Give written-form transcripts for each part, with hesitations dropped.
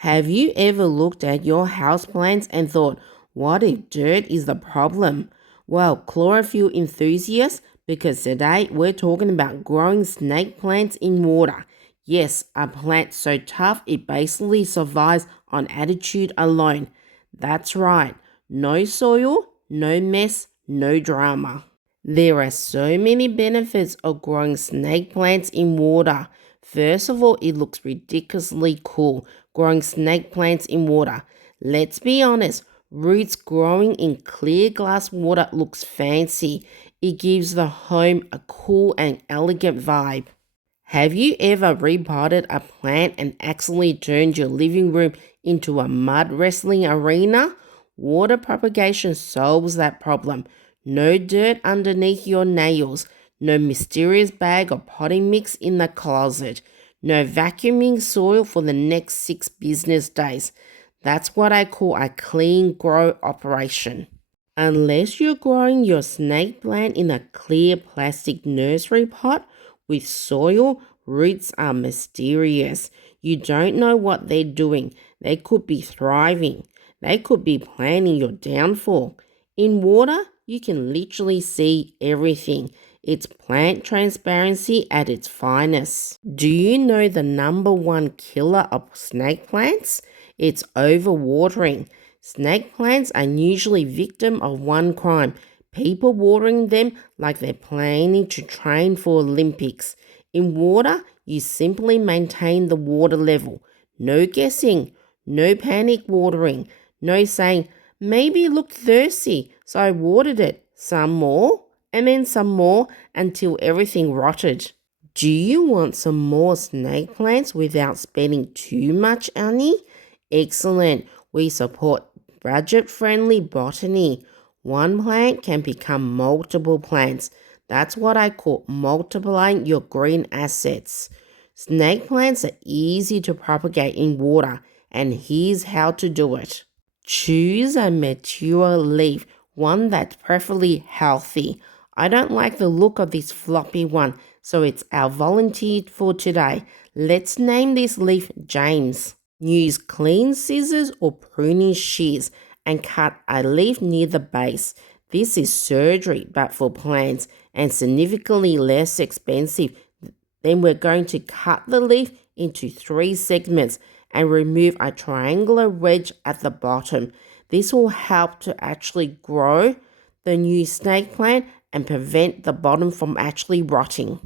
Have you ever looked at your houseplants and thought, what if dirt is the problem? Well, chlorophyll enthusiasts, because today we're talking about growing snake plants in water. Yes, a plant so tough it basically survives on attitude alone. That's right, no soil, no mess, no drama. There are so many benefits of growing snake plants in water. First of all, it looks ridiculously cool growing snake plants in water. Let's be honest, roots growing in clear glass water looks fancy. It gives the home a cool and elegant vibe. Have you ever repotted a plant and accidentally turned your living room into a mud wrestling arena? Water propagation solves that problem. No dirt underneath your nails, no mysterious bag of potting mix in the closet, no vacuuming soil for the next 6 business days. That's what I call a clean grow operation. Unless you're growing your snake plant in a clear plastic nursery pot with soil, roots are mysterious. You don't know what they're doing. They could be thriving. They could be planning your downfall. In water, you can literally see everything. It's plant transparency at its finest. Do you know the number one killer of snake plants? It's overwatering. Snake plants are usually victim of one crime, people watering them like they're planning to train for Olympics. In water, you simply maintain the water level. No guessing, no panic watering, no saying, maybe it looked thirsty, so I watered it. Some more, and then some more until everything rotted. Do you want some more snake plants without spending too much money? Excellent. We support budget-friendly botany. One plant can become multiple plants. That's what I call multiplying your green assets. Snake plants are easy to propagate in water, and here's how to do it. Choose a mature leaf, one that's preferably healthy. I don't like the look of this floppy one, so it's our volunteer for today. Let's name this leaf James. Use clean scissors or pruning shears and cut a leaf near the base. This is surgery but for plants and significantly less expensive. Then we're going to cut the leaf into 3 segments and remove a triangular wedge at the bottom. This will help to actually grow the new snake plant and prevent the bottom from actually rotting.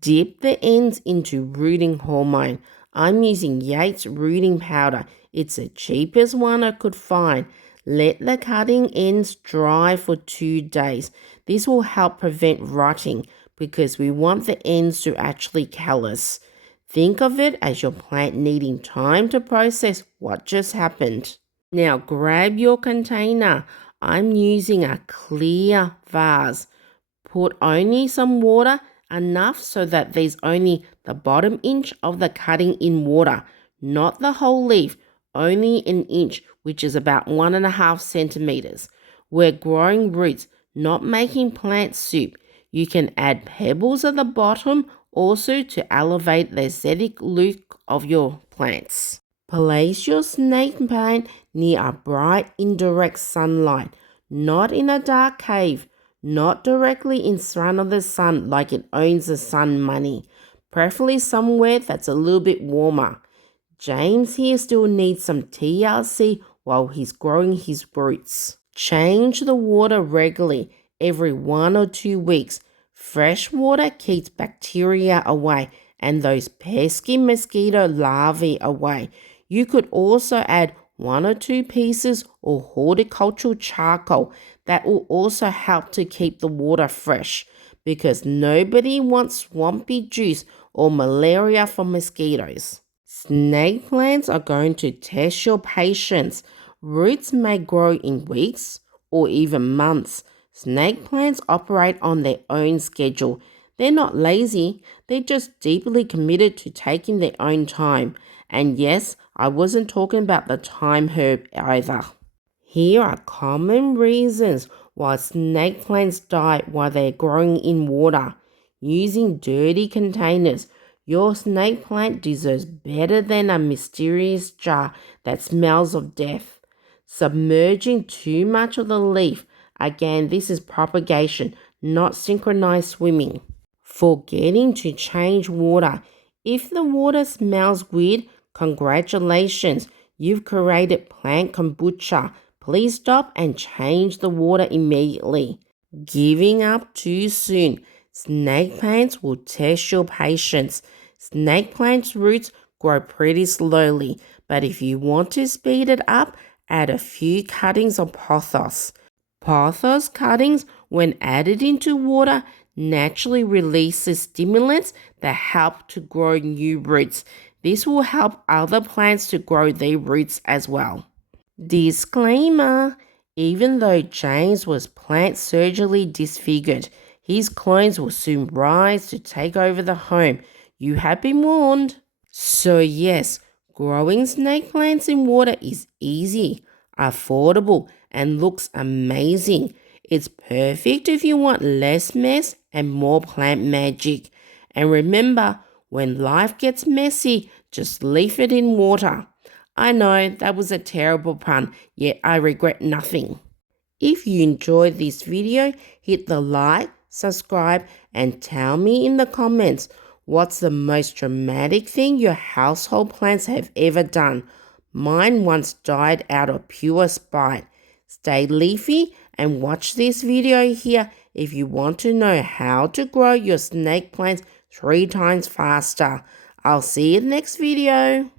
Dip the ends into rooting hormone. I'm using Yates rooting powder. It's the cheapest one I could find. Let the cutting ends dry for 2 days. This will help prevent rotting because we want the ends to actually callus. Think of it as your plant needing time to process what just happened. Now grab your container. I'm using a clear vase. Put only some water, enough so that there's only the bottom inch of the cutting in water, not the whole leaf, only an inch, which is about 1.5 centimeters. We're growing roots, not making plant soup. You can add pebbles at the bottom also to elevate the aesthetic look of your plants. Place your snake plant near a bright indirect sunlight, not in a dark cave. Not directly in front of the sun like it owns the sun money, preferably somewhere that's a little bit warmer. James here still needs some TLC while he's growing his roots. Change the water regularly, every 1 or 2 weeks. Fresh water keeps bacteria away and those pesky mosquito larvae away. You could also add 1 or 2 pieces of horticultural charcoal. That will also help to keep the water fresh because nobody wants swampy juice or malaria from mosquitoes. Snake plants are going to test your patience. Roots may grow in weeks or even months. Snake plants operate on their own schedule. They're not lazy, they're just deeply committed to taking their own time. And yes, I wasn't talking about the thyme herb either. Here are common reasons why snake plants die while they're growing in water. Using dirty containers. Your snake plant deserves better than a mysterious jar that smells of death. Submerging too much of the leaf. Again, this is propagation, not synchronized swimming. Forgetting to change water. If the water smells weird, congratulations, you've created plant kombucha. Please stop and change the water immediately. Giving up too soon. Snake plants will test your patience. Snake plants' roots grow pretty slowly, but if you want to speed it up, add a few cuttings of pothos. Pothos cuttings, when added into water, naturally releases stimulants that help to grow new roots. This will help other plants to grow their roots as well. Disclaimer: even though James was plant surgically disfigured, his clones will soon rise to take over the home. You have been warned. So yes, growing snake plants in water is easy, affordable, and looks amazing. It's perfect if you want less mess and more plant magic. And remember, when life gets messy, just leave it in water. I know that was a terrible pun, yet I regret nothing. If you enjoyed this video, hit the like, subscribe, and tell me in the comments what's the most dramatic thing your household plants have ever done. Mine once died out of pure spite. Stay leafy and watch this video here if you want to know how to grow your snake plants 3 times faster. I'll see you in the next video.